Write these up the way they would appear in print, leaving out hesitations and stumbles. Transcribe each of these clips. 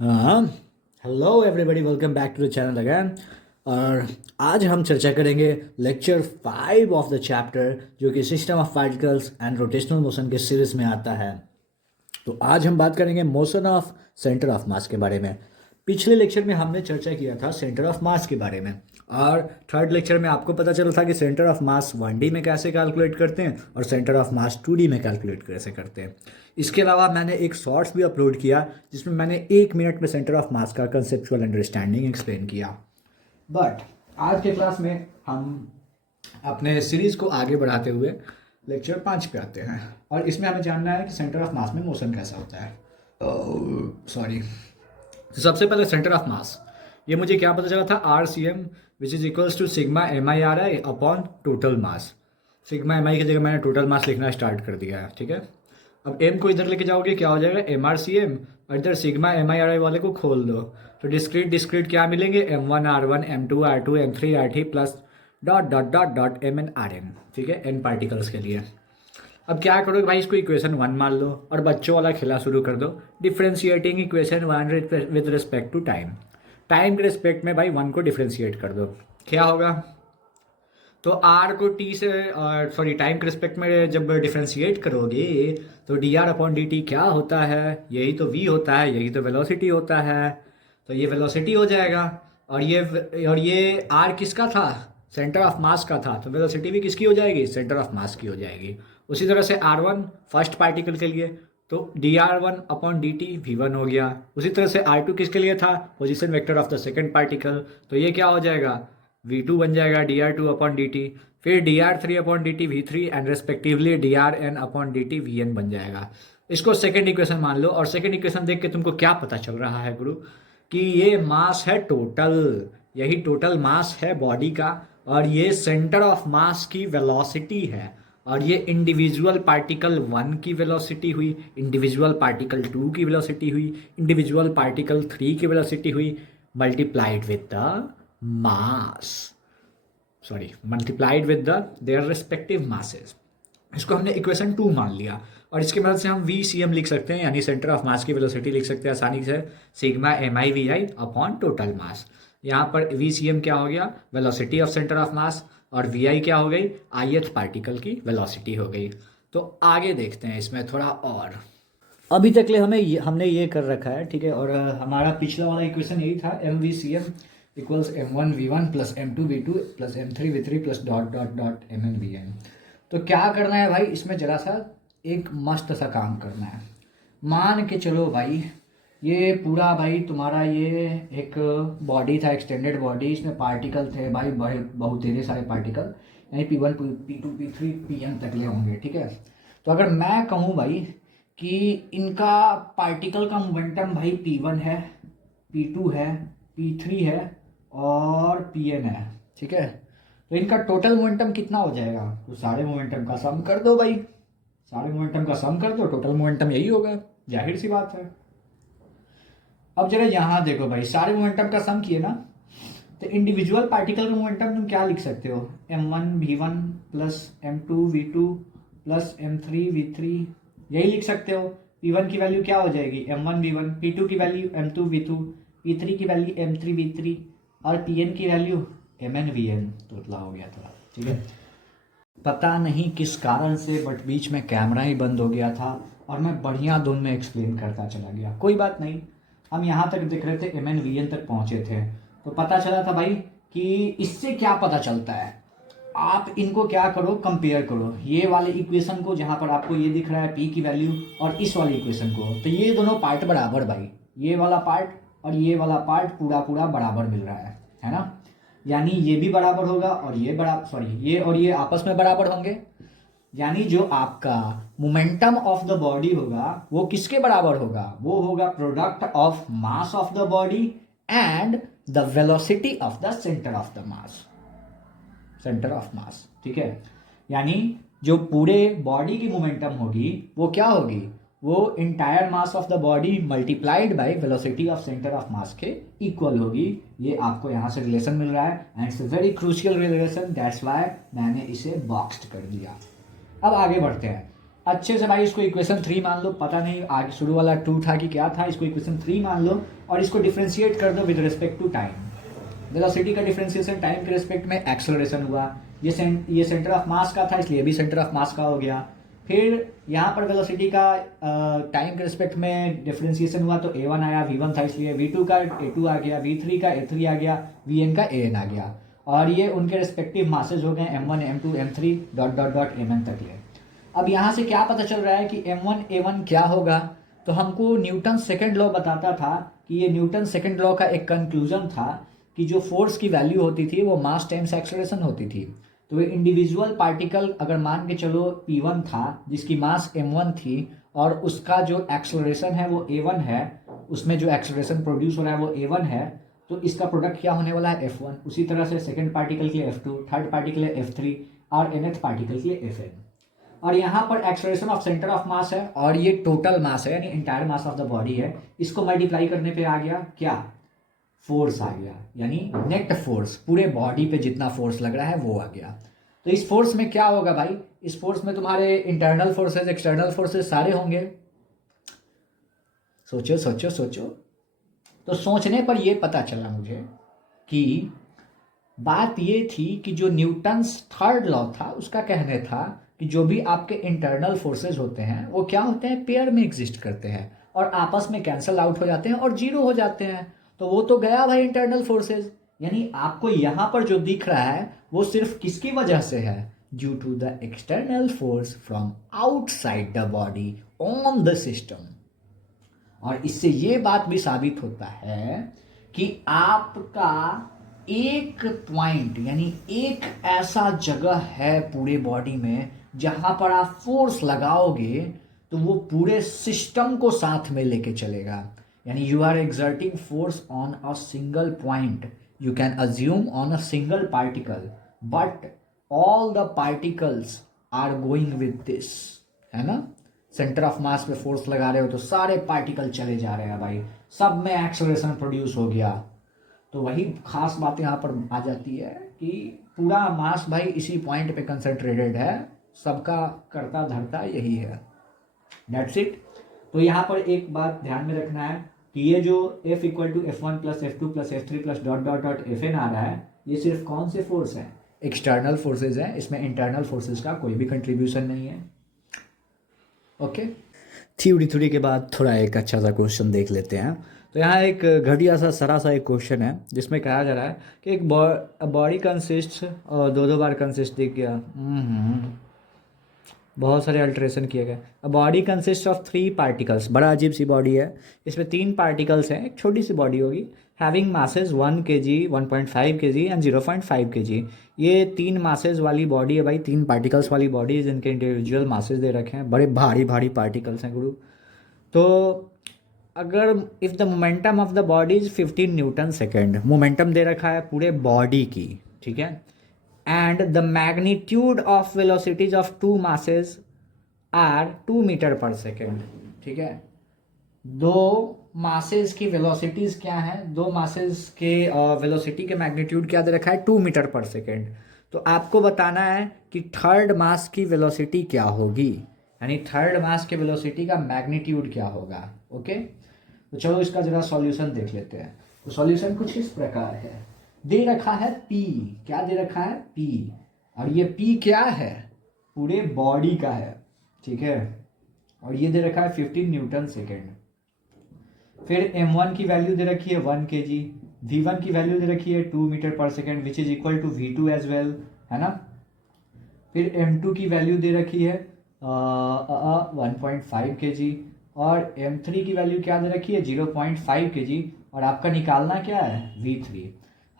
हाँ, hello everybody, welcome back to the channel again. और आज हम चर्चा करेंगे लेक्चर 5 ऑफ द चैप्टर, जो कि system of particles and rotational motion के सीरीज में आता है। तो आज हम बात करेंगे motion of centre of mass के बारे में। पिछले लेक्चर में हमने चर्चा किया था सेंटर ऑफ मास के बारे में, और थर्ड लेक्चर में आपको पता चला था कि सेंटर ऑफ मास 1D में कैसे कैलकुलेट करते हैं और सेंटर ऑफ मास 2D में कैलकुलेट कैसे करते हैं। इसके अलावा मैंने एक शॉर्ट्स भी अपलोड किया जिसमें मैंने 1 मिनट में सेंटर ऑफ मास का कंसेप्चुअल अंडरस्टैंडिंग एक्सप्लेन किया। बट आज के क्लास में हम अपने सीरीज को आगे बढ़ाते हुए लेक्चर 5 पे आते हैं, और इसमें हमें जानना है कि सेंटर ऑफ मास में मोशन कैसा होता है। सॉरी, तो सबसे पहले सेंटर ऑफ मास, ये मुझे क्या पता चला था, RCM which is equals to sigma MIRI upon total mass. Sigma MI की जगह मैंने टोटल मास लिखना स्टार्ट कर दिया है, ठीक है। अब M को इधर लेके जाओगे क्या हो जाएगा, MRCM, और इधर सिग्मा MIRI वाले को खोल दो तो डिस्क्रीट डिस्क्रीट क्या मिलेंगे, M1 R1 M2 R2 M3 RT plus dot dot dot dot MN RN, ठीक है, N पार्टिकल्स के लिए। अब क्या करोगे भाई, इसको इक्वेशन 1 मान लो और बच्चों वाला खेला शुरू कर दो, differentiating equation 1 with respect to time. Time के रिस्पेक्ट में भाई 1 को डिफ्रेंशिएट कर दो, क्या होगा। तो आर को टी से, सॉरी, टाइम के रिस्पेक्ट में जब डिफ्रेंशिएट करोगे तो dr/dt क्या होता है, यही तो v होता है, यही तो वेलोसिटी होता है। तो ये वेलोसिटी हो जाएगा, और ये आर किसका था, सेंटर ऑफ मास का था, तो वेलोसिटी भी किसकी हो जाएगी, सेंटर ऑफ मास की हो जाएगी। उसी तरह से R1 फर्स्ट पार्टिकल के लिए तो dr/dt v1 हो गया। उसी तरह से R2 किसके लिए था, position vector of the second particle, तो ये क्या हो जाएगा, v2 बन जाएगा dr2/dt। फिर dr3/dt v3 and respectively drn/dt vn बन जाएगा। इसको सेकंड इक्वेशन मान लो, और सेकंड इक्वेशन देख के तुमको क्या पता चल रहा है गुरु, कि ये मास है टोटल, यही टोटल मास है बॉडी का, और ये सेंटर ऑफ मास की वेलोसिटी है, और ये इंडिविजुअल पार्टिकल 1 की वेलोसिटी हुई, इंडिविजुअल पार्टिकल 2 की वेलोसिटी हुई, इंडिविजुअल पार्टिकल 3 की वेलोसिटी हुई, multiplied with the mass, sorry, multiplied with the their respective masses. इसको हमने इक्वेशन 2 मान लिया, और इसकी मदद से हम VCM लिख सकते हैं, यानी सेंटर ऑफ मास की वेलोसिटी लिख सकते हैं आसानी से, सिग्मा MIVI अपॉन टोटल मास। यहाँ पर VCM क्या हो गया, velocity of centre of mass, और VI क्या हो गई, ith पार्टिकल की वेलोसिटी हो गई। तो आगे देखते हैं इसमें थोड़ा और। अभी तक ले हमने ये कर रखा है, ठीक है। और हमारा पिछला वाला इक्वेशन यही था, MVCM equals M1V1 plus M2V2 plus M3V3 plus dot dot dot MNVN। तो क्या करना है भाई, इसमें जरा सा एक मस्त सा काम करना है। मान के चलो भाई, ये पूरा भाई तुम्हारा ये एक बॉडी था, एक्सटेंडेड बॉडी, इसमें पार्टिकल थे भाई, बहुत तेरे सारे पार्टिकल, यानी P1 P2 P3 Pn तक ले होंगे, ठीक है। तो अगर मैं कहूँ भाई कि इनका पार्टिकल का मोमेंटम भाई P1 है, P2 है, P3 है और Pn है, ठीक है, तो इनका टोटल मोमेंटम कितना हो जाएगा, तो सारे मोमेंटम का सम कर दो भाई, सारे मोमेंटम का सम कर दो, टोटल मोमेंटम यही होगा, जाहिर सी बात है। अब जरा यहाँ देखो भाई, सारे मोमेंटम का सम किए ना, तो इंडिविजुअल पार्टिकल का मोमेंटम तुम क्या लिख सकते हो, M1V1 plus M2V2 plus M3V3, यही लिख सकते हो। P1 की वैल्यू क्या हो जाएगी, M1V1, P2 की वैल्यू M2V2, P3 की वैल्यू M3V3, और Pn की वैल्यू MNVN। तोतला हो गया थोड़ा, ठीक है। पता नहीं किस कारण से, बट बीच में कैमरा ही बंद हो गया था और मैं बढ़िया धुन में एक्सप्लेन करता चला गया। कोई बात नहीं, हम यहाँ तक देख रहे थे, MNVN तक पहुँचे थे, तो पता चला था भाई कि इससे क्या पता चलता है। आप इनको क्या करो, कंपेयर करो, ये वाले इक्वेशन को जहाँ पर आपको ये दिख रहा है P की वैल्यू, और इस वाले इक्वेशन को, तो ये दोनों पार्ट बराबर भाई, ये वाला पार्ट और ये वाला पार्ट पूरा पूरा बराबर मिल रहा है ना, यानी ये भी बराबर होगा और ये बराबर, सॉरी, ये और ये आपस में बराबर होंगे, यानी जो आपका मोमेंटम ऑफ द बॉडी होगा वो किसके बराबर होगा, वो होगा product of mass of the body and the velocity of the centre of the mass, centre of mass, ठीक है। यानी जो पूरे बॉडी की मोमेंटम होगी वो क्या होगी, वो entire mass of the body multiplied by velocity of centre of mass के इक्वल होगी। ये आपको यहाँ से रिलेशन मिल रहा है, and it's a very crucial relation, that's why मैंने इसे बॉक्स्ड कर दिया। अब आगे बढ़ते हैं, अच्छे से भाई इसको इक्वेशन 3 मान लो, पता नहीं आगे शुरू वाला 2 था कि क्या था, इसको इक्वेशन 3 मान लो और इसको डिफ्रेंशिएट कर दो with respect to time. Velocity का डिफरेंशिएशन टाइम के रिस्पेक्ट में एक्सेलरेशन हुआ। ये सेंटर ऑफ मास का था इसलिए भी सेंटर ऑफ मास का हो गया। फिर यहाँ पर वेलोसिटी का टाइम के रिस्पेक्ट में डिफरेंशिएशन हुआ तो a1 आया, v1 था इसलिए v2 का a2 आ गया, v3 का a3 आ गया, vn का an आ गया। और ये उनके रिस्पेक्टिव मासेज हो गए m1 m2 m3 dot dot dot mn तक ले। अब यहाँ से क्या पता चल रहा है कि m1 a1 क्या होगा, तो हमको न्यूटन सेकेंड लॉ बताता था कि ये न्यूटन सेकेंड लॉ का एक कंक्लूजन था कि जो फोर्स की वैल्यू होती थी वो मास टाइम्स एक्सेलरेशन होती थी। तो ये इंडिविजुअल पार्टिकल अगर मान के चलो p1 था जिसकी मास m1 थी और उसका जो एक्सेलरेशन है वो a1 है, उसमें जो एक्सेलरेशन प्रोड्यूस हो रहा है वो a1 है, तो इसका प्रोडक्ट क्या होने वाला है f1। उसी तरह से सेकेंड पार्टिकल के लिए f2, थर्ड पार्टिकल के लिए f3 और nth पार्टिकल के लिए fn। और यहाँ पर acceleration of centre of mass है और ये टोटल मास है यानी entire mass of the body है। इसको मल्टीप्लाई करने पे आ गया क्या, फोर्स आ गया, यानी नेट फोर्स पूरे बॉडी पे जितना फोर्स लग रहा है वो आ गया। तो इस फोर्स में क्या होगा भाई, इस फोर्स में तुम्हारे इंटरनल फोर्सेस एक्सटर्नल फोर्सेस सारे होंगे। सोचो सोचो सोचो। तो सोचने पर ये पता चला मुझे कि बात ये थी कि जो न्यूटन्स थर्ड लॉ था उसका कहने था कि जो भी आपके इंटरनल फोर्सेस होते हैं वो क्या होते हैं, पेयर में एग्जिस्ट करते हैं और आपस में कैंसल आउट हो जाते हैं और जीरो हो जाते हैं। तो वो तो गया भाई इंटरनल फोर्सेस, यानी आपको यहाँ पर जो दिख रहा है वो सिर्फ किसकी वजह से है, due to the external force from outside the body on the system. और इससे ये बात भी साबित होता है कि आपका एक पॉइंट यानी एक ऐसा जगह है पूरे बॉडी में जहां पर आप फोर्स लगाओगे तो वो पूरे सिस्टम को साथ में लेके चलेगा। यानी you are exerting force on a single point, you can assume on a single particle, but all the particles are going with this, है ना। सेंटर ऑफ मास पे फोर्स लगा रहे हो तो सारे पार्टिकल चले जा रहे हैं भाई, सब में एक्सेलरेशन प्रोड्यूस हो गया। तो वही खास बात यहाँ पर आ जाती है कि पूरा मास भाई इसी पॉइंट पे कंसंट्रेटेड है, सबका करता धरता यही है, दैट्स इट। तो यहाँ पर एक बात ध्यान में रखना है कि ये जो F equal to F1 plus F2 plus F3 plus dot dot dot Fn आ रहा है, ये सिर्फ कौन से फोर्स हैं, एक्सटर्नल फोर्सेज हैं, इसमें इंटरनल फोर्सेज का कोई भी कंट्रीब्यूशन नहीं है। ओके, थ्योरी के बाद थोड़ा एक अच्छा सा क्वेश्चन देख लेते हैं। तो यहाँ एक घटिया सा सरा सा एक क्वेश्चन है जिसमें कहा जा रहा है कि एक बॉडी कंसिस्ट और दो बार कंसिस्ट दिख गया, बहुत सारे अल्ट्रेशन किए गए। A body consist of 3 particles, बड़ा अजीब सी बॉडी है, इसमें 3 पार्टिकल्स हैं, एक छोटी सी बॉडी होगी, having masses 1 kg 1.5 kg and 0.5 kg। ये 3 मासेज वाली बॉडी है भाई, 3 पार्टिकल्स वाली बॉडी है जिनके इंडिविजुअल मासेज दे रखे हैं, बड़े भारी भारी पार्टिकल्स हैं गुरु। तो अगर if the momentum of the body is 15 newton second, momentum दे रखा है पूरे बॉडी की, ठीक है, and the magnitude of velocities of two masses are 2 metre per second, ठीक है। दो मासेस की वेलोसिटीज क्या है, दो मासेस के वेलोसिटी के मैग्नीट्यूड क्या दे रखा है, 2 मीटर पर सेकेंड। तो आपको बताना है कि थर्ड मास की वेलोसिटी क्या होगी, यानी थर्ड मास के वेलोसिटी का मैग्नीट्यूड क्या होगा। ओके, तो चलो इसका जरा सॉल्यूशन देख लेते हैं। तो सॉल्यूशन कुछ इस प्रकार है, दे रखा है P, क्या दे रखा है P, और ये P क्या है, पूरे बॉडी का है, ठीक है, और ये दे रखा है 15 न्यूटन सेकेंड। फिर m1 की वैल्यू दे रखी है 1 kg, v1 की वैल्यू दे रखी है 2 metre per second which is equal to v2 as well, है ना। फिर m2 की वैल्यू दे रखी है 1.5 kg और m3 की वैल्यू क्या दे रखी है 0.5 kg, और आपका निकालना क्या है v3।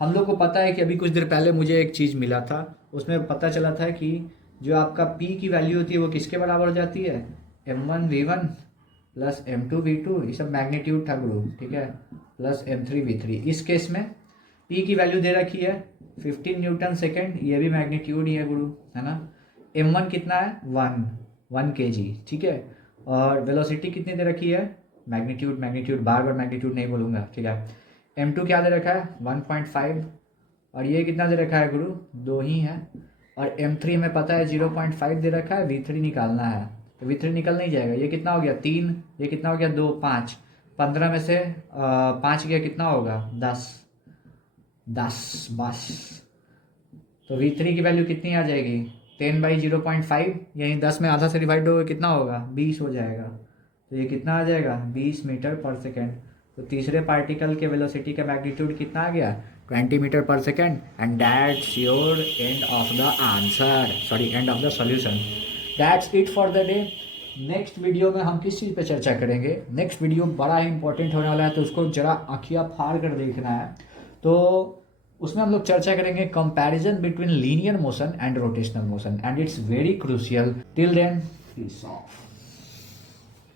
हम लोग को पता है कि अभी कुछ देर पहले मुझे एक चीज़ मिला था, उसमें पता चला था कि जो आपका P की वैल्यू होती है वो किसके बराबर हो जाती है, m1 v1 plus m2 v2, ये सब मैग्नीट्यूड था गुरु, ठीक है, प्लस m3 v3। इस केस में P की वैल्यू दे रखी है 15 न्यूटन सेकेंड, ये भी मैग्नीट्यूड ही है गुरु, है ना। m1 कितना है 1 kg, ठीक है, और वेलोसिटी कितनी दे रखी है, मैग्नीट्यूड बार बार मैग्नीट्यूड नहीं बोलूँगा, ठीक है। m2 क्या दे रखा है 1.5, और ये कितना दे रखा है गुरु 2 ही है, और m3 में पता है 0.5 दे रखा है, v3 निकालना है। तो V3 निकल नहीं जाएगा। ये कितना हो गया 3, ये कितना हो गया 2, 5, 15 में से 5 गया कितना होगा 10, 10 बस। तो V3 की वैल्यू कितनी आ जाएगी 10/0.5, यानी 10 में आधा से डिवाइड होगा कितना होगा 20 हो जाएगा। तो ये कितना आ जाएगा 20 मीटर पर सेकेंड। तो तीसरे पार्टिकल के वेलोसिटी का मैग्नीट्यूड कितना आ गया 20 metre per second. And that's your end of the answer, sorry end of the solution. That's it for the day. Next video में हम किस चीज़ पे चर्चा करेंगे, नेक्स्ट वीडियो बड़ा ही इंपॉर्टेंट होने वाला है, तो उसको जरा आँखियाँ फाड़ कर देखना है। तो उसमें हम लोग चर्चा करेंगे comparison between linear motion and rotational motion, and it's very crucial. Till then peace of.